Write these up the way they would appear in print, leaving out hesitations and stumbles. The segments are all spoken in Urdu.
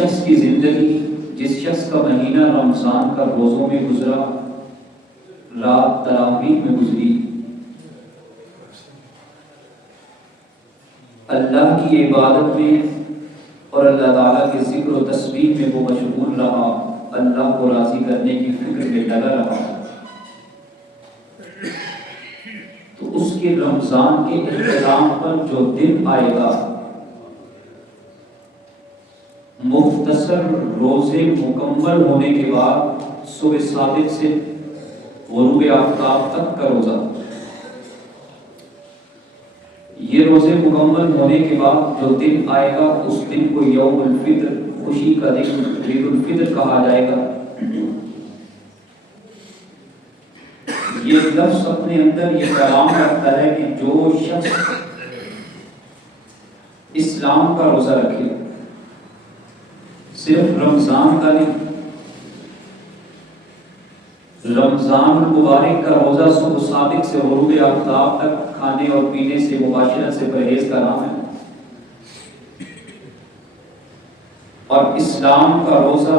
شخص کی زندگی، جس شخص کا مہینہ رمضان کا روزوں میں گزرا، رات تراویح میں گزری، اللہ کی عبادت میں اور اللہ تعالیٰ کے ذکر و تسبیح میں وہ مشغول رہا، اللہ کو راضی کرنے کی فکر میں لگا رہا، تو اس کے رمضان کے اختتام پر جو دن آئے گا، مختصر روزے مکمل ہونے کے بعد صبح صادق سے غروب آفتاب تک کا روزہ، یہ روزے مکمل ہونے کے بعد جو دن آئے گا، اس دن کو یوم الفطر، خوشی کا دن، عید الفطر کہا جائے گا۔ یہ لفظ اپنے اندر یہ پیغام رکھتا ہے کہ جو شخص اسلام کا روزہ رکھے، صرف رمضان کا نہیں، رمضان المبارک کا روزہ صبح صادق سے غروب آفتاب تک کھانے اور پینے سے، مباشرت سے پرہیز کا نام ہے، اور اسلام کا روزہ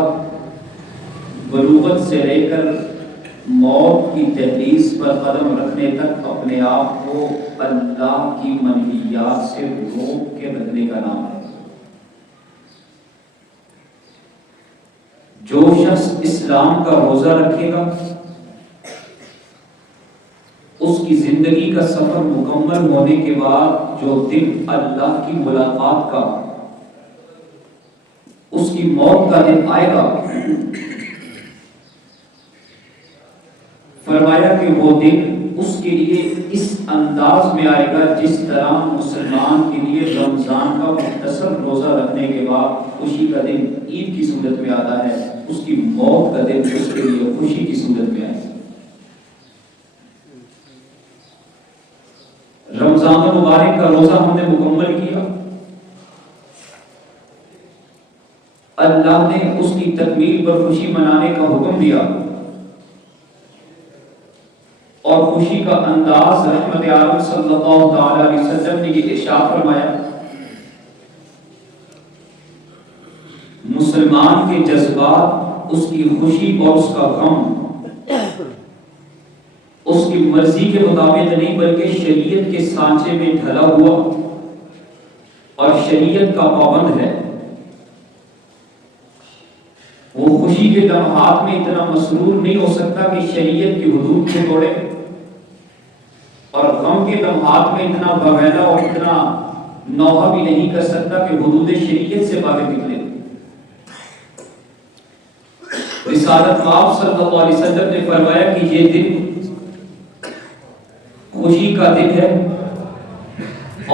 بلوغت سے لے کر موت کی دہلیز پر قدم رکھنے تک اپنے آپ کو اللہ کی منہیات سے روک کے رکھنے کا نام ہے۔ جو شخص اسلام کا روزہ رکھے گا، اس کی زندگی کا سفر مکمل ہونے کے بعد جو دن اللہ کی ملاقات کا، اس کی موت کا دن آئے گا، فرمایا کہ وہ دن اس کے لیے اس انداز میں آئے گا جس طرح مسلمان کے لیے رمضان کا مختصر روزہ رکھنے کے بعد خوشی کا دن عید کی صورت میں آتا ہے، اس کی موت کا دن اس کے لیے خوشی کی صورت میں آئے گا۔ رمضان المبارک کا روزہ ہم نے مکمل کیا، اللہ نے اس کی تکمیل پر خوشی منانے کا حکم دیا، اور خوشی کا انداز رحمت عالم صلی اللہ تعالی علیہ وسلم نے یہ ارشاد فرمایا، مسلمان کے جذبات، اس کی خوشی اور اس کا غم اس کی مرضی کے مطابق نہیں بلکہ شریعت کے سانچے میں ڈھلا ہوا اور شریعت کا پابند ہے۔ وہ خوشی کے لمحات میں اتنا مسرور نہیں ہو سکتا کہ شریعت کی حدود کو توڑے، اور غم کے لمحات میں اتنا بغیرہ اور اتنا نوحہ بھی نہیں کر سکتا کہ حدود شریعت سے باہر نکلے۔ رسالت آپ صلی اللہ علیہ وسلم نے فرمایا کہ یہ دن خوشی کا دن ہے،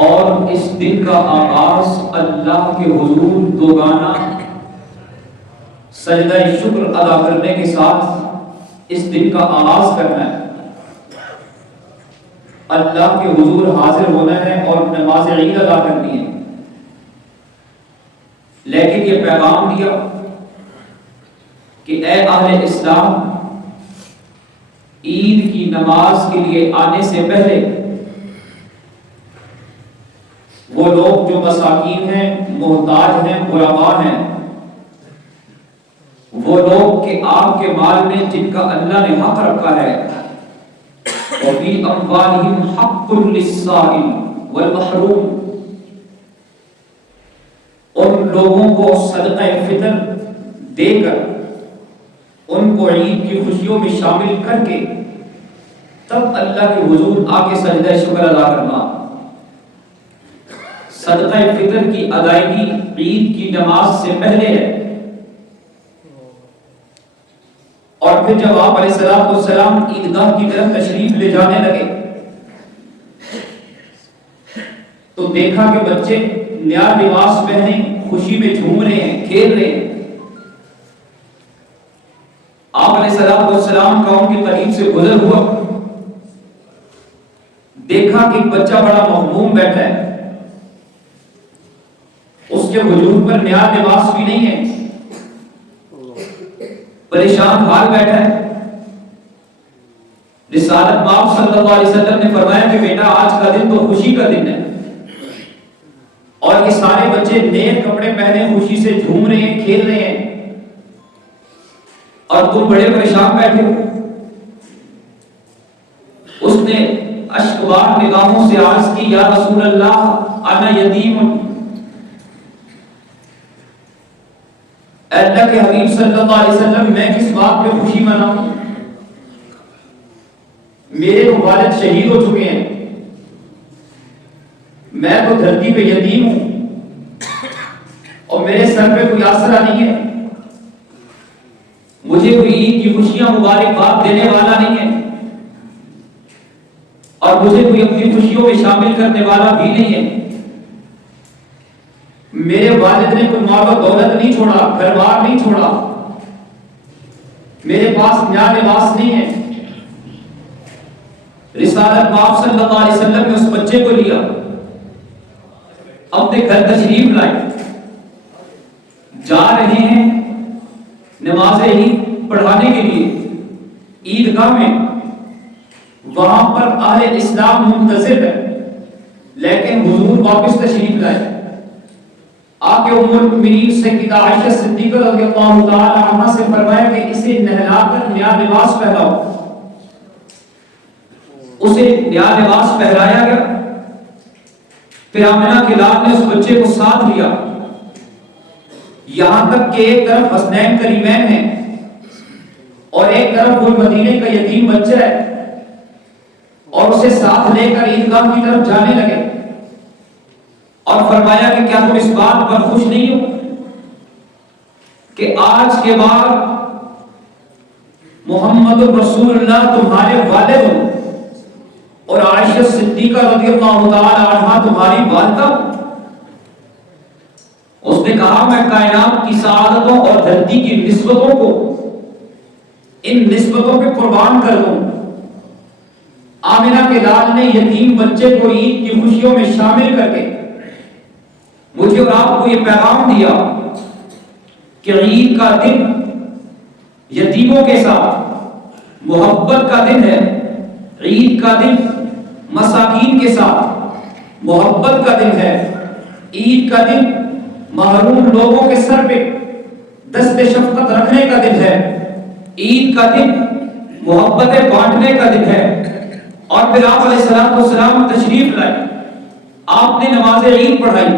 اور اس دن کا آغاز اللہ کے حضور دوگانا سجدہ شکر ادا کرنے کے ساتھ اس دن کا آغاز کرنا ہے۔ اللہ کے حضور حاضر ہونا ہے اور نماز عید ادا کرنی ہے، لیکن یہ پیغام دیا کہ اے اہل اسلام، عید کی نماز کے لیے آنے سے پہلے وہ لوگ جو مساکین ہیں، محتاج ہیں، غربا ہیں، وہ لوگ کہ آپ کے مال میں جن کا اللہ نے حق رکھا ہے، وَفِي أَمْوَالِهِمْ حَقٌّ لِلسَّائِلِ وَالْمَحْرُومِ، ان لوگوں کو صدقہ فطر دے کر، ان کو عید کی خوشیوں میں شامل کر کے تب اللہ کے حضور آ کے سجدہ شکر ادا کرنا۔ صدقہ فطر کی ادائیگی عید کی نماز سے پہلے ہے، اور پھر جب آپ علیہ السلام عیدگاہ کی طرف تشریف لے جانے لگے تو دیکھا کہ بچے نیا لباس پہنے خوشی میں جھوم رہے ہیں، کھیل رہے ہیں۔ آپ علیہ السلام کا ان کے قریب سے گزر ہوا، دیکھا کہ بچہ بڑا مغموم بیٹھا ہے، اس کے وجود پر نیا لباس بھی نہیں ہے، پریشان حال بیٹھا ہے۔ رسالت مآب صلی اللہ علیہ وسلم نے فرمایا کہ بیٹا آج کا دن تو خوشی کا دن ہے، اور یہ سارے بچے نئے کپڑے پہنے خوشی سے جھوم رہے ہیں، کھیل رہے ہیں، اور تم بڑے پریشان بیٹھے ہو۔ اس نے اشکبار نگاہوں سے عرض کی، یا رسول اللہ انا یتیم، اللہ کے حبیب صلی اللہ علیہ وسلم میں کس بات پہ خوشی مناؤں؟ میرے تو والد شہید ہو چکے ہیں، میں تو دھرتی پہ یتیم ہوں، اور میرے سر پہ کوئی آسرا نہیں ہے، مجھے کوئی عید کی خوشیاں مبارکباد دینے والا نہیں ہے، اور مجھے کوئی اپنی خوشیوں میں شامل کرنے والا بھی نہیں ہے۔ میرے والد نے کوئی مال و دولت نہیں چھوڑا، گھر بار نہیں چھوڑا، میرے پاس نیا لباس نہیں ہے۔ رسالت پاک صلی اللہ علیہ وسلم نے اس بچے کو لیا، اپنے گھر تشریف لائے، جا رہے ہیں نماز عید پڑھانے کے لیے عیدگاہ میں، وہاں پر اہل اسلام منتظر ہے، لیکن حضور واپس تشریف لائے۔ آپ کے ام المؤمنین سیدہ عائشہ صدیقہ رضی اللہ تعالی عنہا سے فرمایا کہ اسے نہلا کر نیا لباس پہناؤ۔ اسے نیا لباس پہنایا گیا، پھر آمنہ کے لال نے اس بچے کو ساتھ لیا، یہاں تک کہ ایک طرف حسنین کریمین ہیں اور ایک طرف وہ مدینے کا یتیم بچہ ہے، اور اسے ساتھ لے کر عیدگاہ کی طرف جانے لگے، اور فرمایا کہ کیا تم اس بات پر خوش نہیں ہو کہ آج کے بعد محمد رسول اللہ تمہارے والد ہوں اور عائشہ صدیقہ رضی اللہ تعالی عنہا تمہاری والدہ؟ اس نے کہا میں کائنات کی سعادتوں اور دھرتی کی نسبتوں کو، ان نسبتوں پہ قربان کر دوں۔ آمنہ کے لال نے یتیم بچے کو عید کی خوشیوں میں شامل کر کے مجھے اور آپ کو یہ پیغام دیا کہ عید کا دن یتیموں کے ساتھ محبت کا دن ہے، عید کا دن مساکین کے ساتھ محبت کا دن ہے، عید کا دن محروم لوگوں کے سر پہ دست شفقت رکھنے کا دن ہے، عید کا دن محبتیں بانٹنے کا دن ہے۔ اور پھر آپ علیہ السلام تشریف لائے، آپ نے نماز عید پڑھائی،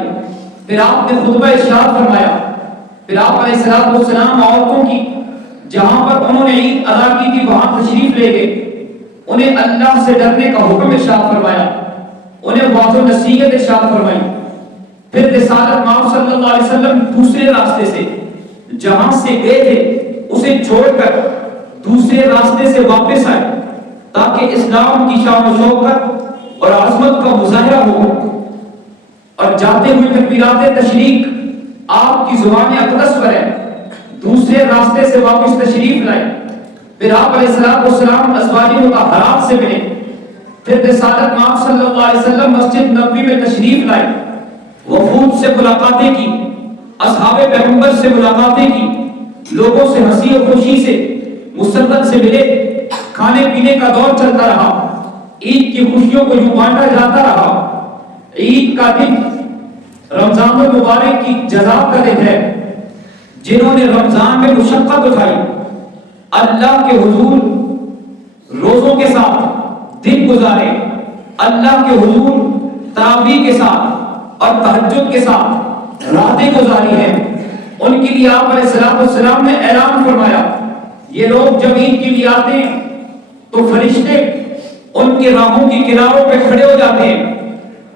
پھر آپ نے خطبہ ارشاد فرمایا، پھر آپ علیہ السلام عورتوں کی جہاں پر انہوں نے عید ادا کی تھی وہاں تشریف لے گئے، انہیں اللہ سے ڈرنے کا حکم ارشاد فرمایا، انہیں واعظ و نصیحت ارشاد فرمائی۔ پھر رسالت مآب صلی اللہ علیہ وسلم دوسرے راستے سے جہاں سے گئے تھے اسے چھوڑ کر دوسرے راستے سے واپس آئے تاکہ اسلام کی شان و شوکت اور عظمت کا مظاہرہ ہو، اور جاتے ہوئے تکبیرات تشریق آپ کی زبان اقدس پر ہے، دوسرے راستے سے واپس تشریف لائے۔ پھر آپ علیہ السلام ازواج مطہرات سے ملے، پھر رسالت مآب صلی اللہ علیہ وسلم مسجد نبوی میں تشریف لائے، وفود سے ملاقاتیں کی، اصحاب پیغمبر سے ملاقاتیں کی، لوگوں سے ہنسی و خوشی سے مسرت سے ملے، کھانے پینے کا دور چلتا رہا، عید کی خوشیوں کو یوں بانٹا جاتا رہا۔ عید کا دن رمضان المبارک کی جزا کا دن ہے، جنہوں نے رمضان میں مشقت اٹھائی، اللہ کے حضور روزوں کے ساتھ دن گزارے، اللہ کے حضور تراویح کے ساتھ اور تہجد کے ساتھ راتیں گزاری ہیں، ان کے لیے آپ علیہ السلام نے اعلان فرمایا یہ لوگ جب عید کے لیے آتے ہیں تو فرشتے ان کے راہوں کی کناروں پہ کھڑے ہو جاتے ہیں،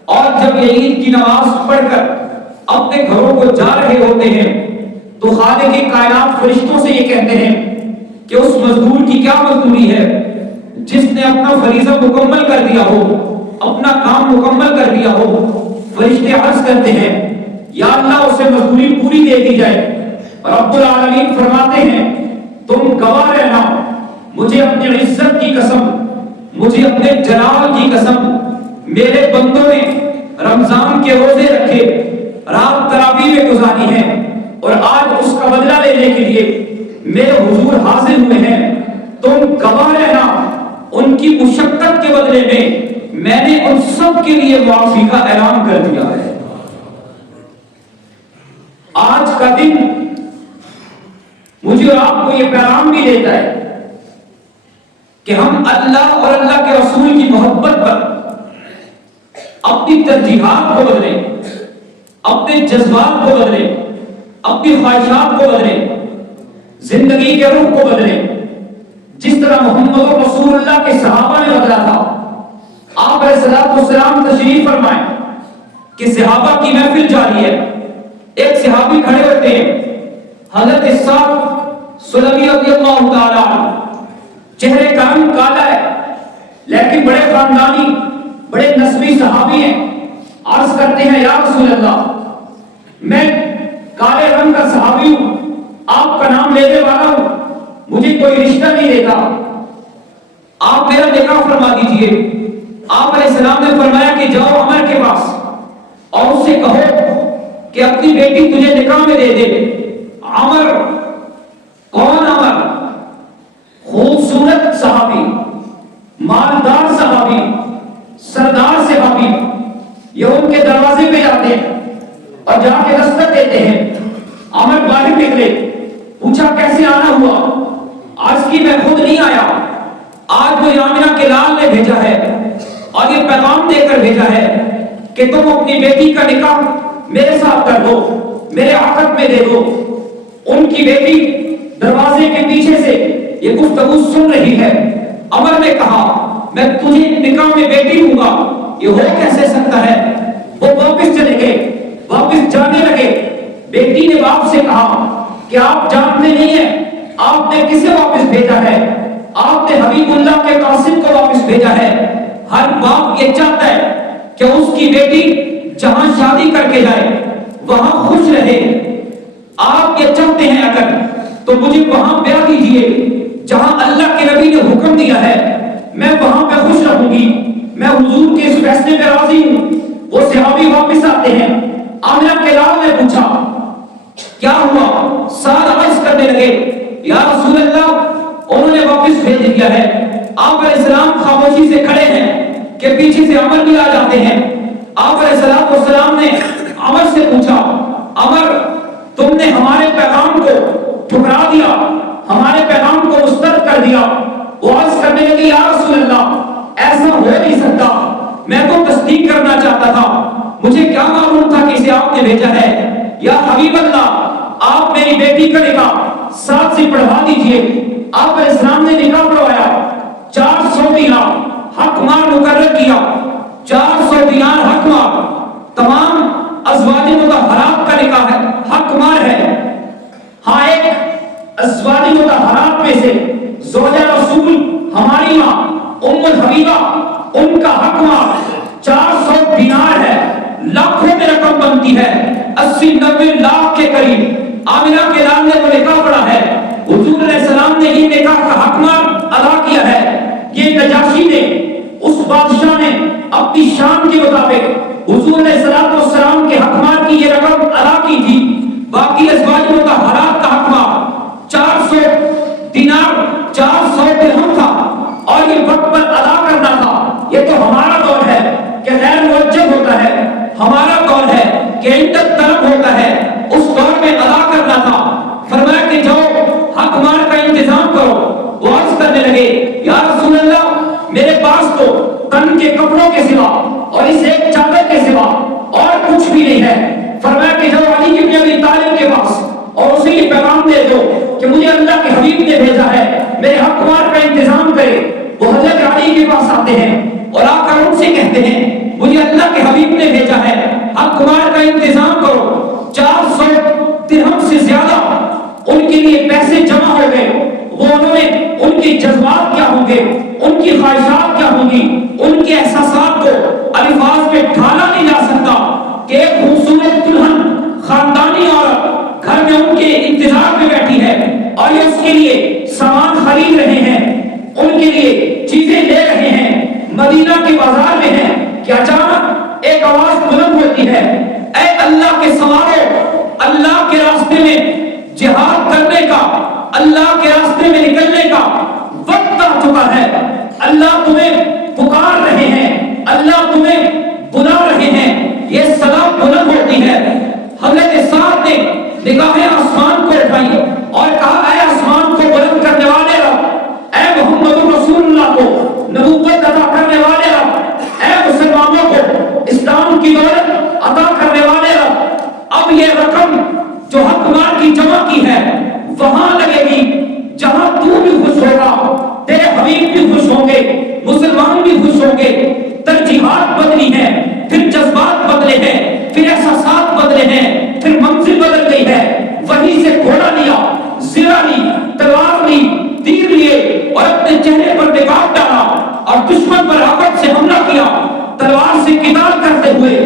اور جب یہ عید کی نماز پڑھ کر اپنے گھروں کو جا رہے ہوتے ہیں تو خالق کائنات فرشتوں سے یہ کہتے ہیں کہ اس مزدور کی کیا مزدوری ہے جس نے اپنا فریضہ مکمل کر دیا ہو، اپنا کام مکمل کر دیا ہو۔ فرشتے عرض کرتے ہیں یا اللہ اسے مزدوری پوری دے دی جائے، اور رب العالمین فرماتے ہیں تم گواہ رہنا، مجھے اپنی عزت کی قسم، مجھے اپنے جلال کی قسم، میرے بندوں نے رمضان کے روزے رکھے، رات تراویح میں گزاری ہے، اور آج اس کا بدلہ لینے کے لیے میرے حضور حاضر ہوئے ہیں، تم گواہ رہنا ان کی مشقت کے بدلے میں نے ان سب کے لیے معافی کا اعلان کر دیا ہے۔ آج کا دن مجھے اور آپ کو یہ پیغام بھی دیتا ہے کہ ہم اللہ اور اللہ کے رسول کی محبت پر اپنی ترجیحات کو بدلیں، اپنے جذبات کو بدلیں، اپنی خواہشات کو بدلیں، زندگی کے رخ کو بدلیں، جس طرح محمد رسول اللہ کے صحابہ نے بدلا تھا۔ آپ علیہ السلام تشریف فرمائیں کہ صحابہ کی محفل جاری ہے، ایک صحابی کھڑے ہوتے ہیں، حضرت سعد سلمی رضی اللہ تعالی عنہ، چہرے کا رنگ کالا ہے لیکن بڑے خاندانی، بڑے نسبی صحابی ہیں۔ عرض کرتے ہیں یا رسول اللہ، میں کالے رنگ کا صحابی ہوں، آپ کا نام لینے والا ہوں، مجھے کوئی رشتہ نہیں دیتا، آپ میرا نکاح فرما دیجئے۔ آپ علیہ السلام نے فرمایا کہ جاؤ عمر کے پاس اور اس سے کہو کہ اپنی بیٹی تجھے نکاح میں دے دے۔ عمر، کون عمر؟ خوبصورت صحابی، مالدار صحابی، سردار صحابی، یہ ان کے دروازے پہ جاتے ہیں اور جا کے دستک دیتے ہیں۔ عمر باہر نکلے، پوچھا کیسے آنا ہوا؟ آج کی میں خود نہیں آیا، آج مجھے آمنہ کے لال نے بھیجا ہے اور یہ پیغام دے کر بھیجا ہے کہ تم اپنی بیٹی کا نکاح میرے ساتھ کر دو، میرے عقد میں دے دو۔ ان کی بیٹی دروازے کے پیچھے سے یہ گفتگو سن رہی ہے۔ عمر نے کہا میں تجھے نکاح میں بیٹی ہوں گا، یہ ہو کیسے سکتا ہے؟ وہ واپس چلے گئے، واپس جانے لگے۔ بیٹی نے باپ سے کہا کہ آپ جانتے نہیں ہیں آپ نے کسے واپس بھیجا ہے؟ آپ نے حبیب اللہ کے قاسم کو واپس بھیجا ہے۔ ہر باپ یہ چاہتا ہے کہ اس کی بیٹی جہاں شادی کر کے جائے وہاں خوش رہے۔ آپ یہ چاہتے ہیں اگر تو مجھے وہاں بیاہ دیجئے جہاں اللہ کے نبی نے حکم دیا ہے، میں وہاں پہ خوش رہوں گی، میں حضور کے اس فیصلے پہ راضی ہوں۔ وہ صحابی واپس آتے ہیں۔ آمنہ کے لال نے پوچھا کیا ہوا؟ سارا عرض کرنے لگے یا رسول اللہ انہوں نے واپس بھیج دیا ہے۔ آپ علیہ السلام خاموشی سے کھڑے ہیں کہ پیچھے سے عمر بھی آ جاتے ہیں۔ آپ علیہ السلام نے عمر سے پوچھا عمر تم نے ہمارے پیغام کو ٹھکرا دیا، ہمارے پیغام کو مسترد کر دیا۔ وہ عرض کرنے لگے یا رسول اللہ ایسا ہو نہیں سکتا، میں تو تصدیق کرنا چاہتا تھا، مجھے کیا معلوم تھا کہ اسے آپ نے بھیجا ہے۔ یا حبیب اللہ آپ میری بیٹی کا نکاح ساتھ سے پڑھوا دیجئے۔ آپ علیہ السلام نے نکاح پڑھوایا، 400 دینار حق مال مقرر کیا، 400 دینار حق مال، تمام ازواج مطہرات کا نکاح ہے، حق مال ہے۔ ہاں ایک ازواج مطہرات میں سے زوجہ رسول ہماری ماں ام الحبیبہ، ان کا حق مال 400 دینار ہے، لاکھوں میں رقم بنتی ہے، 80-90 لاکھ کے قریب۔ آمنہ کے لال نے وہ نکاح پڑھا ہے، حضور علیہ السلام نے یہ نکاح کا حق مال ادا کیا ہے۔ یہ نجاشی نے، اس بادشاہ نے اپنی شان کے مطابق حضور علیہ السلام کے حق مال کی یہ رقم ادا کی تھی۔ باقی ازواج مطہرات کا حق مال 400 دینار، 400 درہم تھا اور یہ وقت پر ادا کرنا تھا۔ یہ تو ہمارا دور ہے کہ غیر موجب ہوتا ہے، ہمارا دور ہے کہ عدت طلب ہوتا ہے، اس دور میں ادا کرنا تھا۔ فرمایا کہ جاؤ حق مال کا انتظام کرو۔ وہ عرض کرنے لگے یا رسول اللہ میرے پاس تو تن کے کپڑوں کے سوا اور اس ایک چادر کے سوا اور کچھ بھی نہیں ہے۔ فرمایا کہ جاؤ علی بن ابی طالب کے پاس اور اسے یہ پیغام دے دو کہ مجھے اللہ کے حبیب نے بھیجا ہے، میرے حق مال کا انتظام کرے۔ وہ حضرت علی کے پاس آتے ہیں اور آ کر ان سے کہتے ہیں مجھے اللہ کے حبیب نے بھیجا ہے، حق مال کا انتظام کرو۔ 400 درہم سے زیادہ ان کے لیے پیسے جمع ہو گئے۔ وہ انہوں نے ان کے جذبات کیا ہوں گے، ان کی خواہشات کیا ہوں گی، ان کے احساسات کو الفاظ میں ڈھالا نہیں جا سکتا کہ ایک خوبصورت دلہن خاندانی عورت گھر میں ان کے انتظار میں بیٹھی ہے اور یہ اس کے لیے سامان خرید رہے ہیں، ان کے لیے چیزیں لے رہے ہیں، مدینہ کے بازار میں ہیں کہ اچانک ایک آواز بلند ہوتی ہے اے اللہ کے سواروں، اللہ کے راستے میں جہاد کرنے کا، اللہ کے راستے میں نکلنے کا وقت آ چکا ہے۔ اللہ تمہیں پکار رہے ہیں، اللہ تمہیں بلا رہے ہیں۔ یہ صدا بلند ہوتی ہے۔ حضرت سعد نے نگاہیں آسمان کو اٹھائی اور کہا اے آسمان کو بلند کرنے والے رب، اے محمد رسول اللہ کو نبوت عطا کرنے والے رب، اے مسلمانوں کو اسلام کی دولت عطا کرنے والے رب، اب یہ رقم جو حق مال کی جمع کی ہے وہاں لگے گی جہاں تو بھی خوش ہوگا، تیرے حبیب بھی خوش ہوں گے، مسلمان بھی خوش ہوں گے۔ ترجیحات بدلی ہیں، پھر جذبات بدلے ہیں، پھر احساسات بدلے ہیں، پھر منزل بدل گئی ہے۔ وہیں سے گھوڑا لیا، زرہ لی، تلوار لی، تیر لیے اور اپنے چہرے پر نقاب ڈالا اور دشمن پر آفت سے حملہ کیا، تلوار سے قتال کرتے ہوئے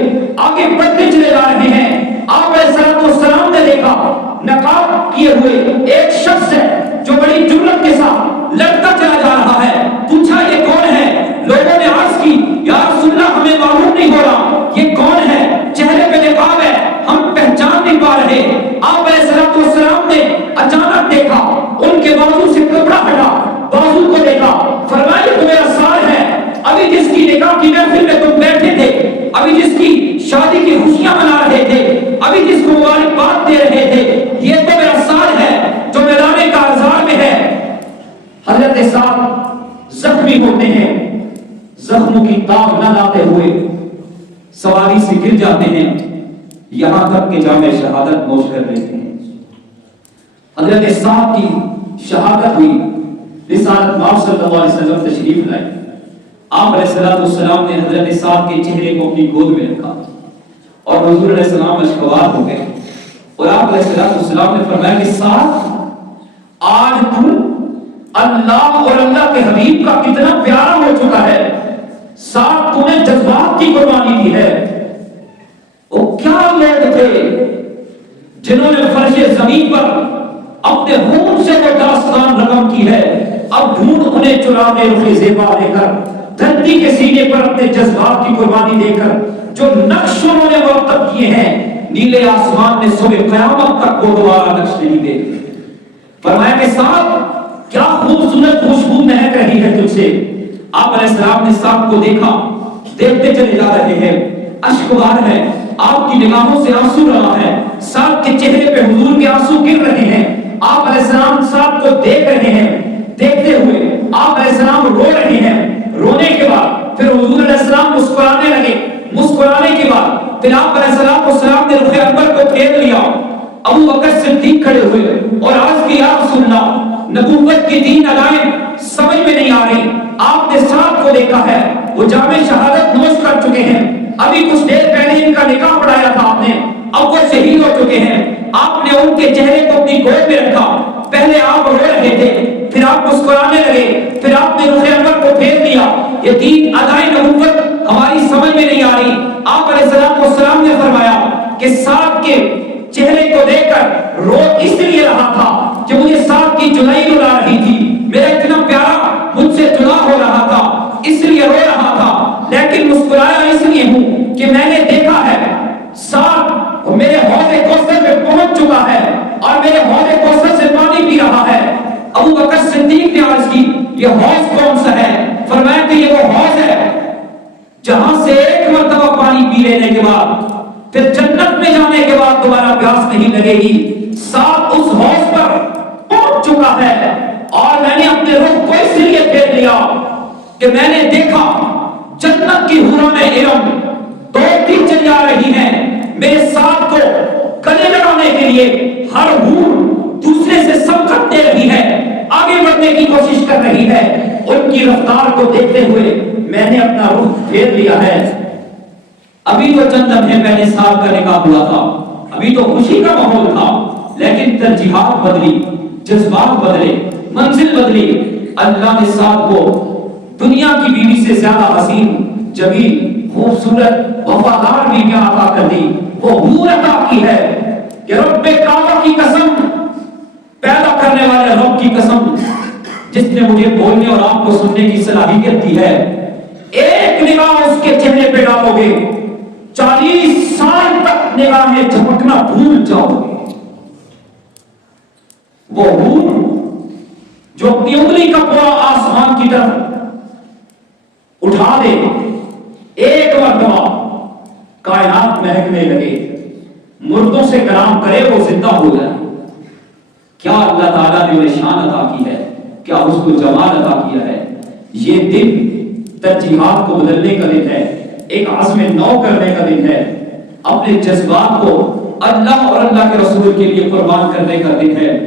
آگے بڑھتے چلے جا رہے ہیں۔ آپ علیہ السلام نے دیکھا نقاب کیے ہوئے ایک شخص ہے جو بڑی جرأت کے ساتھ لڑتا چلا جا رہا ہے۔ پوچھا یہ کون ہے؟ لوگوں نے عرض کی یا رسول اللہ ہمیں معلوم نہیں ہو رہا یہ کون ہے، چہرے پہ نقاب ہے، ہم پہچان نہیں پا رہے۔ آپ علیہ السلام نے اچانک دیکھا ان کے بازو سے کپڑا ہٹا، بازو کو دیکھا، فرمایا یہ تو میرا سار ہے، ابھی جس کی نکاح کی محفل میں تم بیٹھے تھے، ابھی جس کی شادی کی خوشیاں منا رہے تھے، ابھی جس کو مبارکباد دے رہے تھے، یہ تو میرا سار ہے جو میدان کارزار میں ہے۔ حضرت صاحب زخمی ہوتے ہیں، زخموں کی تاب نہ لاتے ہوئے سواری سے گر جاتے ہیں، یہاں تک کہ جامِ شہادت نوش کر لیتے ہیں۔ حضرت صاحب کی شہادت ہوئی، رسالت مآب صلی اللہ علیہ وسلم تشریف لائے۔ آپ علیہ السلام نے حضرت صاحب کے چہرے کو اپنی گود میں رکھا اور حضور علیہ السلام اشکوار ہو گئے اور آپ علیہ السلام نے فرمایا کہ صاحب آج تم اللہ اور اللہ کے حبیب کا کتنا پیارا ہو چکا ہے، صاحب تو نے جذبات کی قربانی دی ہے۔ وہ کیا لوگ تھے جنہوں نے فرش زمین پر اپنے خون سے وہ داستان رقم کی ہے، اب ڈھونڈ انہیں چراغے رخ زیبا لے کر دھرتی کے سینے پر اپنے جذبات کی قربانی دے کر جو نقش انہوں نے مرتب کیے ہیں، نیلے آسمان نے صبح قیامت تک وہ دوبارہ نقش نہیں دے۔ فرمایا کہ صاحب کیا خوبصورت خوشبو مہک رہی ہے تجھ سے۔ آپ علیہ السلام نے صاحب کو دیکھا، دیکھتے چلے جا رہے ہیں، اشکبار ہے، آپ کی نگاہوں سے آنسو رہا ہے، صاحب کے چہرے پہ حضور کے آنسو گر رہے ہیں۔ آپ علیہ السلام صاحب کو دیکھ رہے ہیں، دیکھتے ہوئے آپ علیہ السلام رو رہے ہیں۔ رونے کے بعد پھر حضور علیہ السلام مسکرانے لگے، مسکرانے کے بعد پھر آپ علیہ السلام نے رخ انور کو پھیر لیا۔ ابو بکر صدیق کھڑے ہوئے اور عرض کی یا رسول اللہ نبوت کی تین ادائیں سمجھ میں نہیں آ رہی، آپ نے صاحب کو دیکھا ہے، وہ جامع شہادت نوش کر چکے ہیں، ابھی کچھ دیر پہلے ان کا نکاح پڑھایا تھا آپ نے، اب وہ شہید ہو چکے ہیں، آپ نے ان کے چہرے کو اپنی گود میں رکھا، پہلے آپ رو رہے تھے، پھر آپ مسکرانے لگے، پھر آپ نے رخ انور کو پھیر دیا۔ یہ تین ادائیں نبوت ہماری سمجھ میں نہیں آ رہی۔ آپ علیہ السلام نے فرمایا کہ صاحب کے چہرے کو دیکھ کر رو اس لیے رہا تھا کہ مجھے صاحب کی جدائی رلا رہی تھی، میرا اتنا پیارا مجھ سے جدا ہو رہا تھا اس لیے رو رہا تھا، لیکن مسکرایا اس لیے ہوں کہ میں نے دیکھا ہے صاحب میرے حوض کوثر میں پہنچ چکا ہے اور میرے حوض کوثر سے پانی پی رہا ہے۔ ابو بکر صدیق نے عرض کی یہ حوض کون سا ہے؟ فرمایا کہ یہ وہ حوض ہے جہاں سے ایک مرتبہ پانی پی لینے کے بعد پھر جنت میں جانے کے بعد دوبارہ پیاس نہیں لگے گی۔ صاحب اس حوض پر پہنچ چکا ہے اور میں نے اپنے رخ کو اس لیے پھیر لیا کہ میں نے دیکھا جنت کی حوران ارم دوڑتی چلی آ رہی ہیں میرے ساتھ کو گلے لگانے کے لیے، ہر حور دوسرے سے سبقت دے رہی ہے، آگے بڑھنے کی کوشش کر رہی ہے، ان کی رفتار کو دیکھتے ہوئے میں نے اپنا رخ پھیر لیا ہے۔ ابھی تو چند لمحے پہلے صاحب کا نکاح ہوا تھا، ابھی تو خوشی کا ماحول تھا، لیکن ترجیحات بدلی، جذبات بدلے، منزل بدلی۔ اللہ نے صاحب کو دنیا کی بیوی سے زیادہ حسین، جمیل، خوبصورت، وفادار بیویاں عطا کر دی۔ وہ حور عطا کی ہے کہ رب کعبہ کی قسم، پیدا کرنے والے رب کی قسم جس نے مجھے بولنے اور آپ کو سننے کی صلاحیت دی ہے، ایک نگاہ اس کے چہرے پہ ڈالو گے 40 سال تک نگاہیں جھپکنا بھول جاؤ گے۔ وہ حور جو اپنی انگلی کا پورا آسمان کی طرف اٹھا دے، ایک مرتبہ کائنات مہکنے لگے، مردوں سے کلام کرے مرے وہ زندہ ہو جائے. کیا اللہ تعالیٰ نے انہیں شان عطا کی ہے, کیا اس کو جمال عطا کیا ہے. یہ دن ترجیحات کو بدلنے کا دن ہے, ایک عزم نو کرنے کا دن ہے, اپنے جذبات کو اللہ اور اللہ کے رسول کے لیے قربان کرنے کا دن ہے.